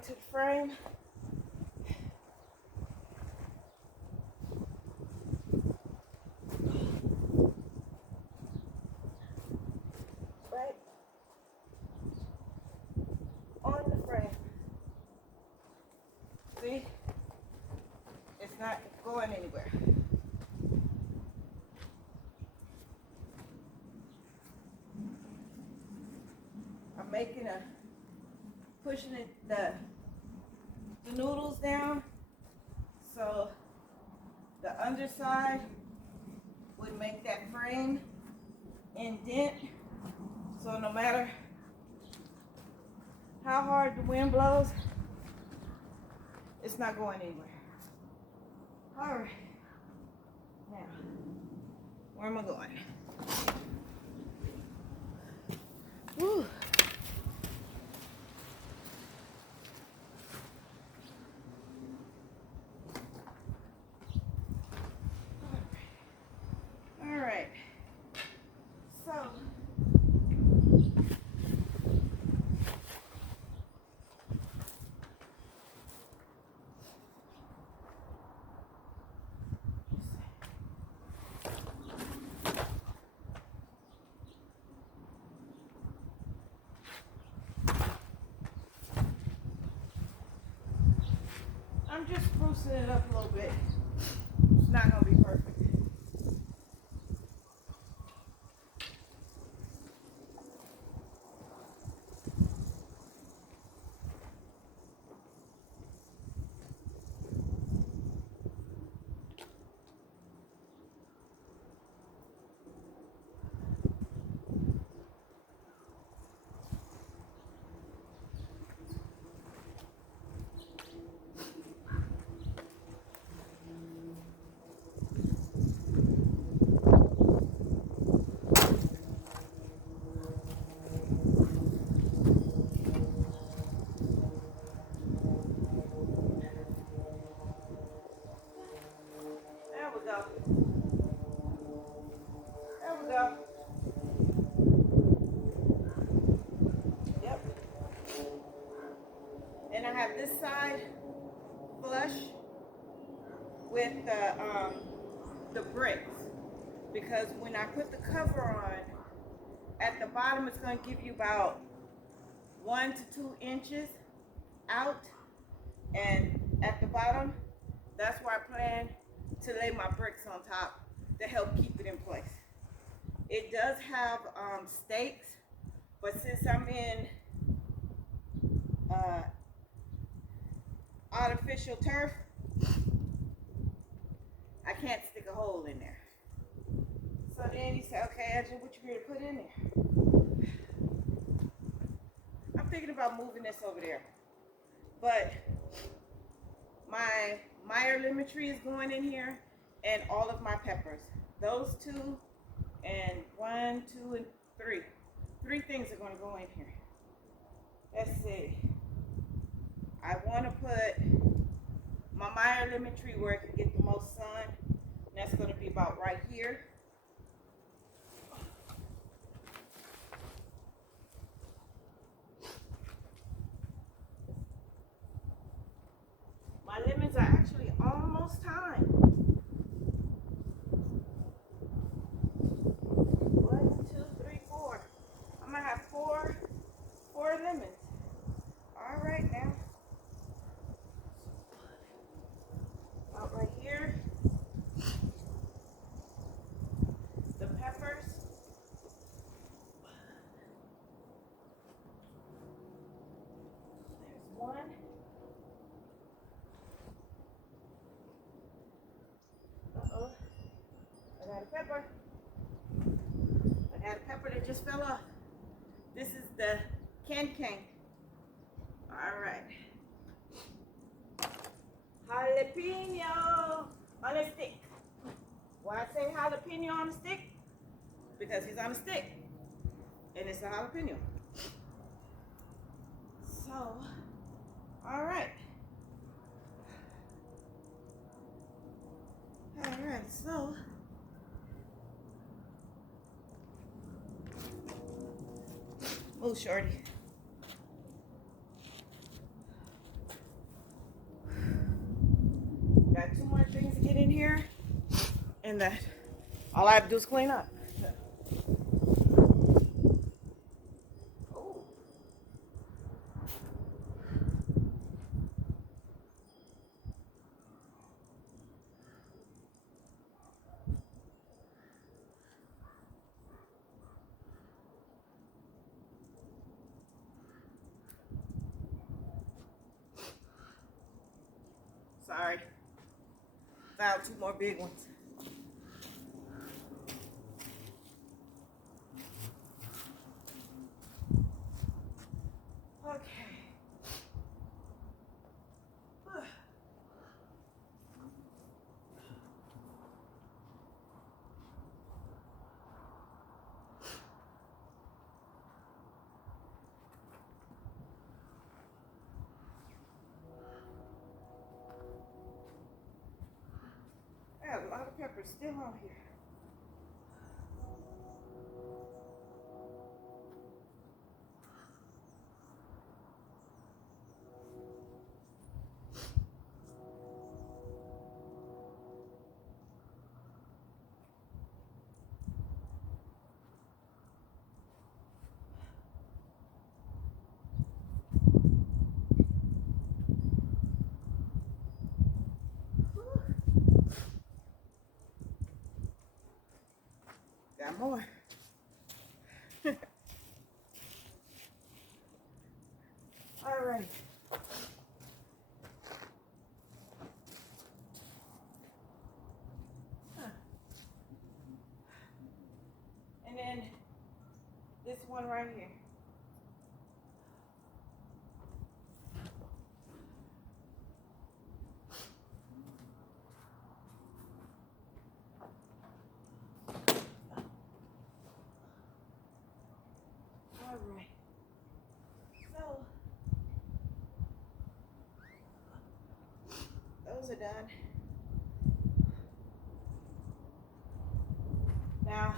onto the frame. Right on the frame. See? It's not going anywhere. I'm making a, pushing it, the noodles down so the underside would make that frame indent, so no matter how hard the wind blows, it's not going anywhere. All right, now where am I going? Woo. All right, so I'm just sprucing it up a little bit. It's not gonna be perfect. There we go. There we go. Yep. And I have this side flush with the bricks, because when I put the cover on, at the bottom it's going to give you about 1 to 2 inches out, and at the bottom, that's where I plan to lay my bricks on top to help keep it in place. It does have stakes, but since I'm in artificial turf, I can't stick a hole in there. So then he said, okay, Angela, what you going to put in there? I'm thinking about moving this over there, but my Meyer lemon tree is going in here, and all of my peppers. Those 2, and 1, 2, and 3. 3 things are going to go in here. Let's see. I want to put my Meyer lemon tree where it can get the most sun. And that's going to be about right here. My lemons are actually almost time. 1, 2, 3, 4. I'm gonna have four lemons. All right now. About right here. The peppers. There's one. Uh-oh. I got a pepper. I got a pepper that just fell off. This is the can. All right. Jalapeno on a stick. Why I say jalapeno on a stick? Because he's on a stick. And it's a jalapeno. So, all right. All right, so move, shorty. that all I have to do is clean up. Oh. Sorry. Found 2 more big ones. Okay. I have a lot of peppers still on here. Got more. All right. And then this one right here. All right. So those are done. Now,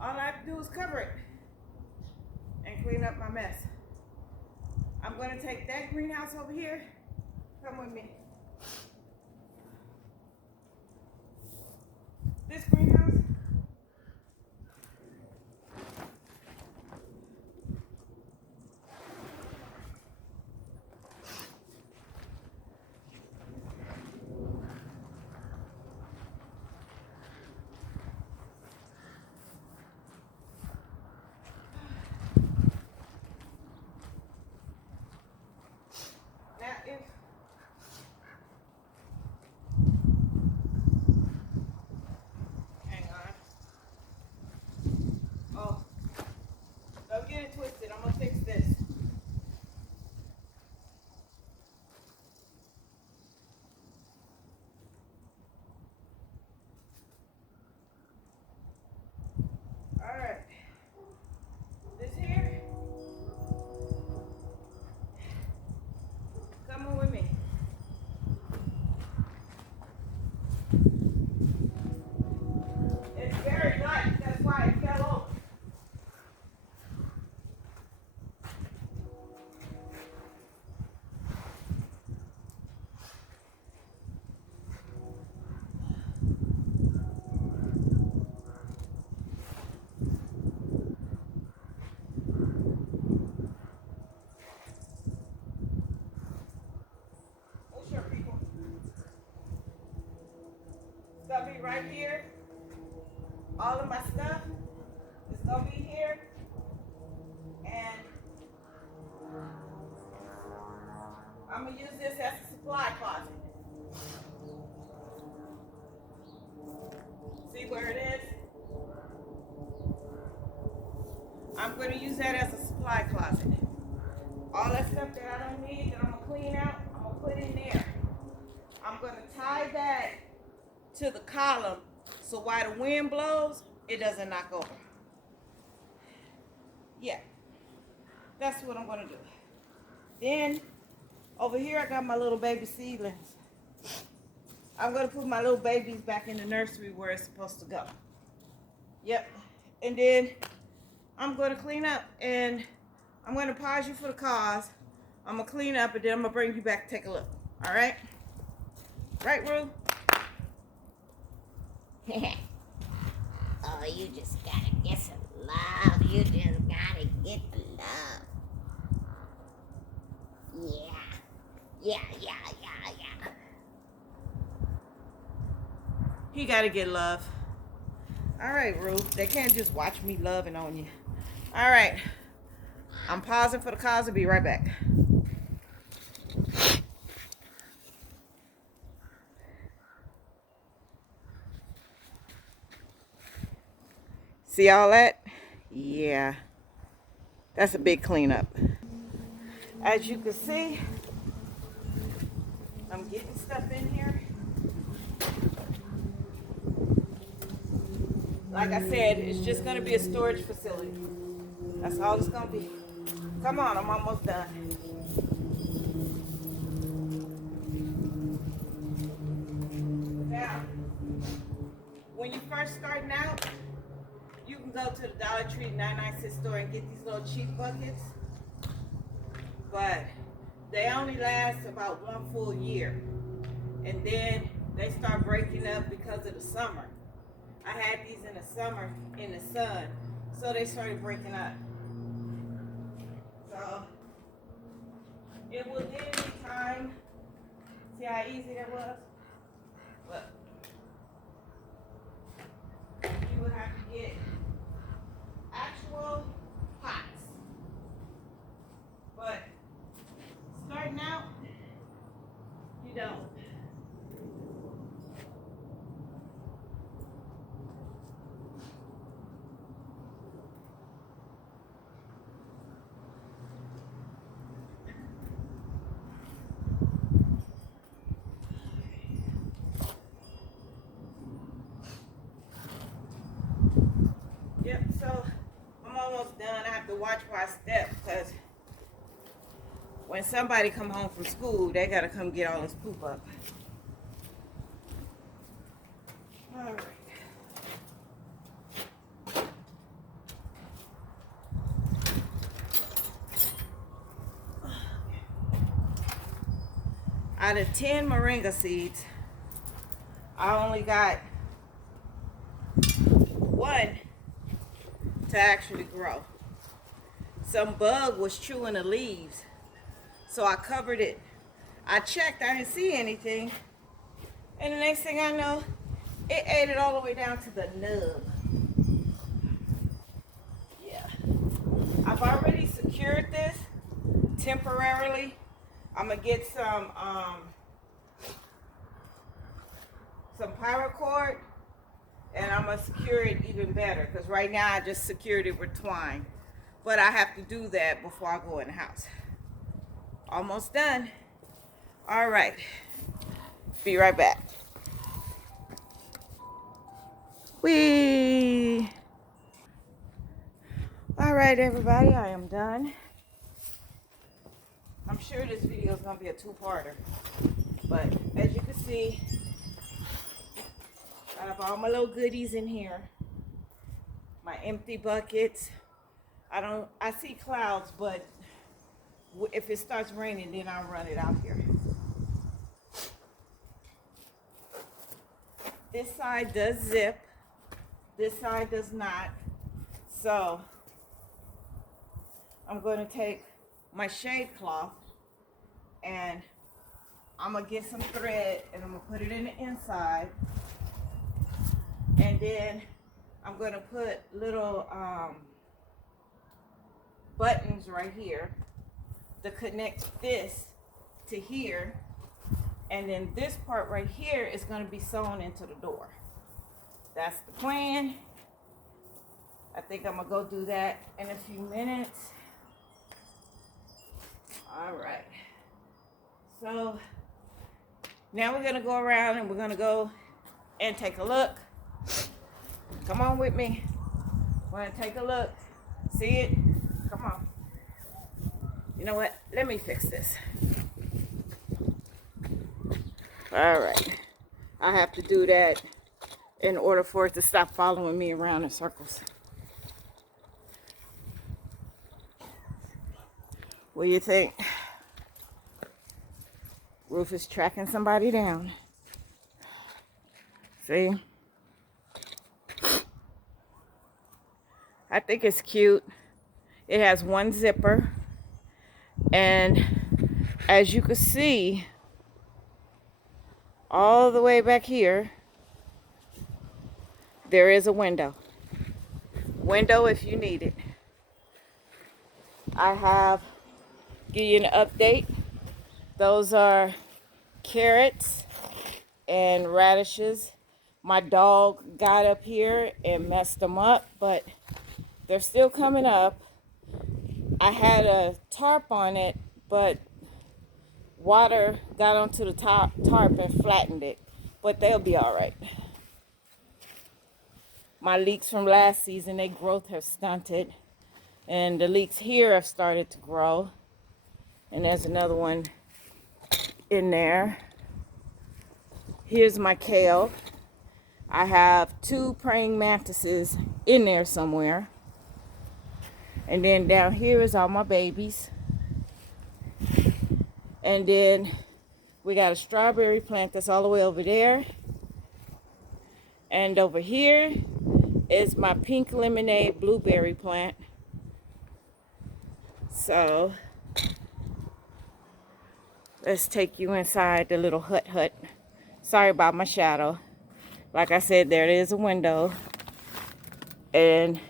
all I have to do is cover it and clean up my mess. I'm going to take that greenhouse over here. Come with me. This greenhouse. Now, if hang on. Oh, don't get it twisted. I'm gonna fix this. All right. This here. Come on with me. It's very light. That's why it fell over. Oh, sure, people. It's gonna be right here. All of my stuff is gonna be here. And I'm gonna use this as a supply closet. See where it is? I'm gonna use that as a supply closet. All that stuff that I don't need, that I'm gonna clean out, I'm gonna put in there. I'm gonna tie that to the column so while the wind blows, it doesn't knock over. Yeah, that's what I'm gonna do. Then over here I got my little baby seedlings. I'm gonna put my little babies back in the nursery where it's supposed to go. Yep, and then I'm gonna clean up, and I'm gonna pause you for the cause. I'm gonna clean up, and then I'm gonna bring you back to take a look. All right? Right, Rue? Oh, you just gotta get some love. You just gotta get the love. Yeah. Yeah. He gotta get love. All right, Ruth. They can't just watch me loving on you. All right. I'm pausing for the cause. I'll be right back. See all that? Yeah. That's a big cleanup. As you can see, I'm getting stuff in here. Like I said, it's just going to be a storage facility. That's all it's going to be. Come on, I'm almost done. Now, when you first starting out, you can go to the Dollar Tree 99-cent store and get these little cheap buckets. But they only last about 1 full year. And then they start breaking up because of the summer. I had these in the summer in the sun, so they started breaking up. So it will then be time. See how easy that was? Look. You would have to get actual pots. But starting out, you don't. Yep, so I'm almost done. I have to watch where I step because when somebody come home from school, they gotta come get all this poop up. All right. Out of 10 moringa seeds, I only got 1 to actually grow. Some bug was chewing the leaves, so I covered it. I checked, I didn't see anything, and the next thing I know, it ate it all the way down to the nub. Yeah. I've already secured this temporarily. I'm gonna get some paracord, and I'm gonna secure it even better because right now I just secured it with twine, but I have to do that before I go in the house. Almost done. All right, be right back. Whee! All right, everybody, I am done. I'm sure this video is gonna be a 2-parter, but as you can see, I have all my little goodies in here. My empty buckets. I see clouds, but if it starts raining, then I'll run it out here. This side does zip. This side does not. So I'm going to take my shade cloth and I'm going to get some thread and I'm going to put it in the inside. And then I'm going to put little buttons right here to connect this to here. And then this part right here is going to be sewn into the door. That's the plan. I think I'm going to go do that in a few minutes. All right. So now we're going to go around and we're going to go and take a look. Come on with me. We're going to take a look. See it? Come on. You know what? Let me fix this. All right. I have to do that in order for it to stop following me around in circles. What do you think? Ruth is tracking somebody down. See? I think it's cute. It has one zipper, and as you can see, all the way back here, there is a window. Window if you need it. I have, give you an update. Those are carrots and radishes. My dog got up here and messed them up, but they're still coming up. I had a tarp on it, but water got onto the tarp and flattened it, but they'll be all right. My leeks from last season, their growth has stunted, and the leeks here have started to grow, and there's another one in there. Here's my kale. I have 2 praying mantises in there somewhere. And then down here is all my babies. And then we got a strawberry plant that's all the way over there. And over here is my pink lemonade blueberry plant. So let's take you inside the little hut. Sorry about my shadow. Like I said, there is a window. And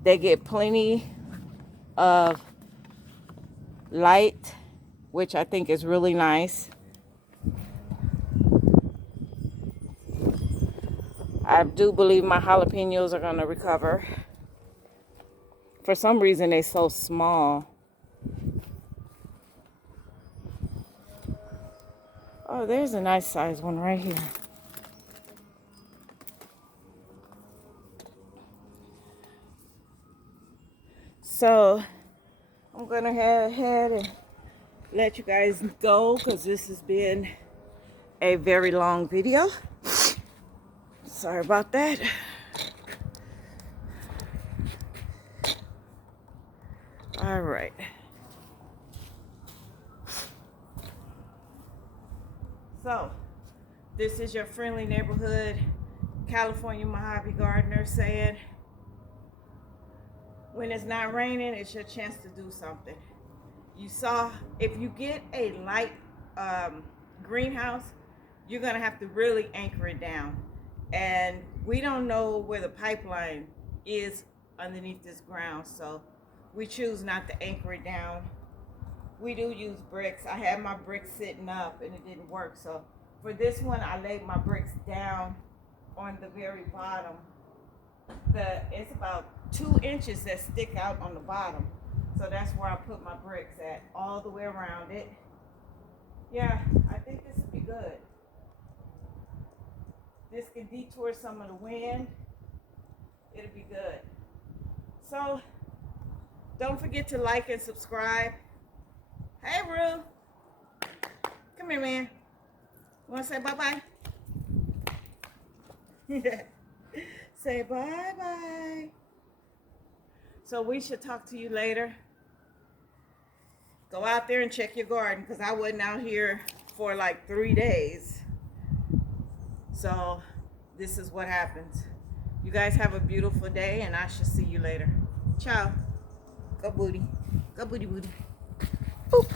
they get plenty of light, which I think is really nice. I do believe my jalapenos are going to recover. For some reason, they're so small. Oh, there's a nice size one right here. So I'm gonna head ahead and let you guys go, because this has been a very long video. Sorry about that. All right. So this is your friendly neighborhood California Mojave gardener saying, when it's not raining, it's your chance to do something. You saw, if you get a light greenhouse, you're gonna have to really anchor it down. And we don't know where the pipeline is underneath this ground, so we choose not to anchor it down. We do use bricks. I had my bricks sitting up and it didn't work, so for this one I laid my bricks down on the very bottom. It's about 2 inches that stick out on the bottom, so that's where I put my bricks at, all the way around it. Yeah, I think this would be good. This can detour some of the wind. It'll be good. So don't forget to like and subscribe. Hey, Rue. Come here, man. You want to say bye-bye? Say bye-bye. So we should talk to you later. Go out there and check your garden, because I wasn't out here for like 3 days. So this is what happens. You guys have a beautiful day, and I shall see you later. Ciao. Go booty. Go booty booty. Boop.